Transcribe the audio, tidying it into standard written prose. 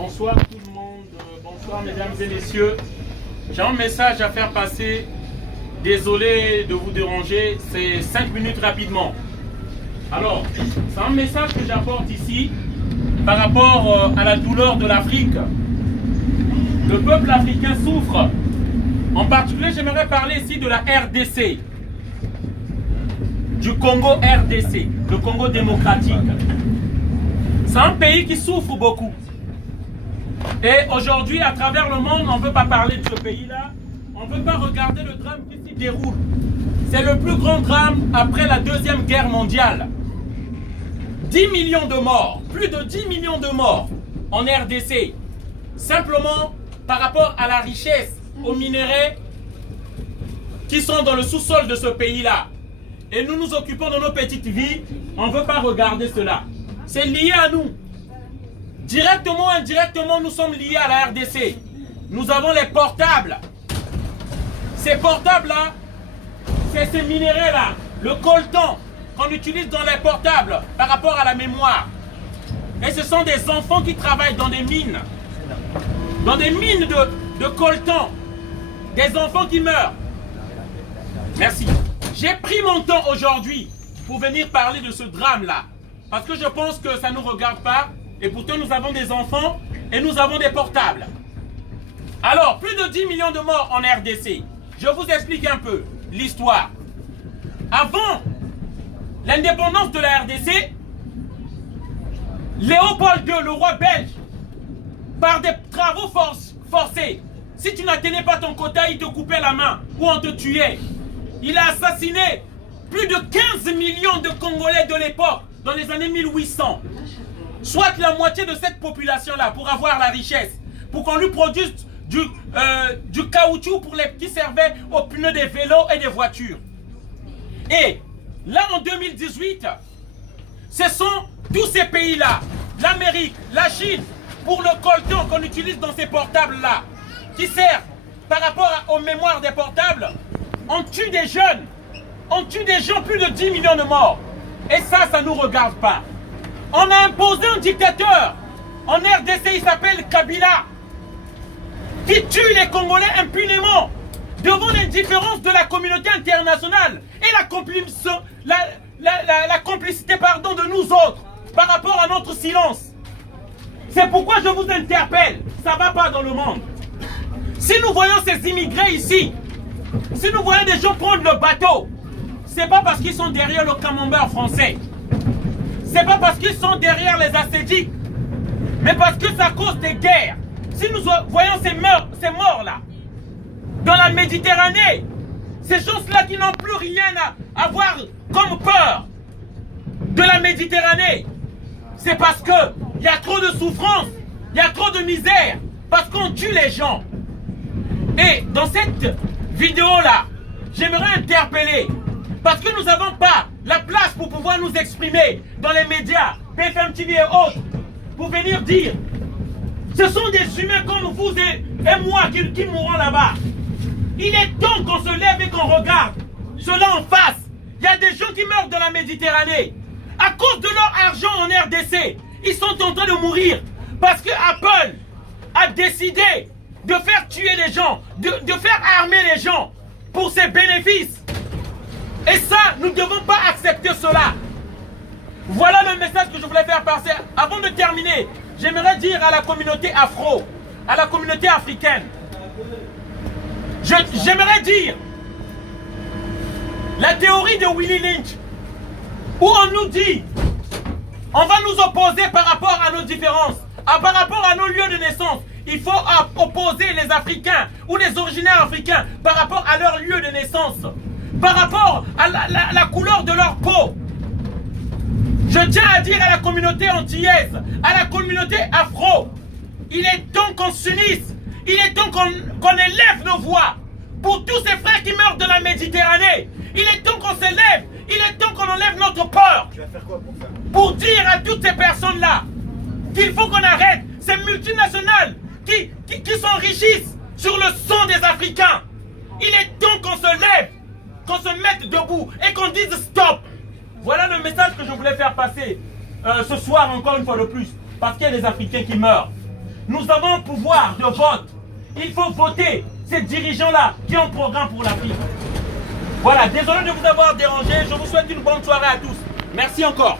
Bonsoir tout le monde, bonsoir mesdames et messieurs. J'ai un message à faire passer. Désolé de vous déranger, c'est 5 minutes rapidement. Alors, c'est un message que j'apporte ici par rapport à la douleur de l'Afrique. Le peuple africain souffre. En particulier, j'aimerais parler ici de la RDC. Du Congo RDC, le Congo démocratique. C'est un pays qui souffre beaucoup. Et aujourd'hui, à travers le monde, on ne veut pas parler de ce pays-là. On ne veut pas regarder le drame qui s'y déroule. C'est le plus grand drame après la Deuxième Guerre mondiale. 10 millions de morts, plus de 10 millions de morts en RDC. Simplement par rapport à la richesse, aux minéraux qui sont dans le sous-sol de ce pays-là. Et nous nous occupons de nos petites vies, on ne veut pas regarder cela. C'est lié à nous. Directement ou indirectement, nous sommes liés à la RDC. Nous avons les portables. Ces portables-là, c'est ces minéraux-là, le coltan qu'on utilise dans les portables par rapport à la mémoire. Et ce sont des enfants qui travaillent dans des mines. Dans des mines de coltan. Des enfants qui meurent. Merci. J'ai pris mon temps aujourd'hui pour venir parler de ce drame-là. Parce que je pense que ça ne nous regarde pas. Et pourtant, nous avons des enfants et nous avons des portables. Alors, plus de 10 millions de morts en RDC. Je vous explique un peu l'histoire. Avant l'indépendance de la RDC, Léopold II, le roi belge, par des travaux forcés, si tu n'atteignais pas ton quota, il te coupait la main ou on te tuait. Il a assassiné plus de 15 millions de Congolais de l'époque, dans les années 1800. Soit la moitié de cette population-là pour avoir la richesse, pour qu'on lui produise du caoutchouc pour les qui servaient aux pneus des vélos et des voitures. Et là, en 2018, ce sont tous ces pays-là, l'Amérique, la Chine, pour le coltan qu'on utilise dans ces portables-là, qui servent par rapport aux mémoires des portables, on tue des jeunes, on tue des gens, plus de 10 millions de morts. Et ça ne nous regarde pas. On a imposé un dictateur en RDC, il s'appelle Kabila, qui tue les Congolais impunément devant l'indifférence de la communauté internationale et la complicité de nous autres par rapport à notre silence. C'est pourquoi je vous interpelle, ça ne va pas dans le monde. Si nous voyons ces immigrés ici, si nous voyons des gens prendre le bateau, ce n'est pas parce qu'ils sont derrière le camembert français. C'est pas parce qu'ils sont derrière les ascétiques, mais parce que c'est à cause des guerres. Si nous voyons ces morts-là, dans la Méditerranée, ces gens-là qui n'ont plus rien à avoir comme peur de la Méditerranée, c'est parce qu'il y a trop de souffrance, il y a trop de misère, parce qu'on tue les gens. Et dans cette vidéo-là, j'aimerais interpeller, parce que nous n'avons pas la place pour pouvoir nous exprimer dans les médias, BFM TV et autres, pour venir dire, ce sont des humains comme vous et moi qui mourront là-bas. Il est temps qu'on se lève et qu'on regarde cela en face. Il y a des gens qui meurent dans la Méditerranée. À cause de leur argent en RDC, ils sont en train de mourir. Parce que Apple a décidé de faire tuer les gens, de faire armer les gens pour ses bénéfices. Et ça, nous ne devons pas accepter cela. Voilà le message que je voulais faire passer. Avant de terminer, j'aimerais dire à la communauté afro, à la communauté africaine, j'aimerais dire la théorie de Willie Lynch, où on nous dit, on va nous opposer par rapport à nos différences, par rapport à nos lieux de naissance. Il faut opposer les Africains ou les originaires africains par rapport à leur lieu de naissance, par rapport à la couleur de leur peau. Je tiens à dire à la communauté antillaise, à la communauté afro, il est temps qu'on s'unisse, il est temps qu'on élève nos voix pour tous ces frères qui meurent de la Méditerranée. Il est temps qu'on s'élève, il est temps qu'on enlève notre peur. Tu vas faire quoi pour ça? Pour dire à toutes ces personnes-là qu'il faut qu'on arrête ces multinationales qui s'enrichissent sur le sang des Africains. Il est temps qu'on se lève, qu'on se mette debout et qu'on dise stop. Voilà le message que je voulais faire passer ce soir encore une fois de plus. Parce qu'il y a des Africains qui meurent. Nous avons un pouvoir de vote. Il faut voter ces dirigeants-là qui ont un programme pour l'Afrique. Voilà, désolé de vous avoir dérangé. Je vous souhaite une bonne soirée à tous. Merci encore.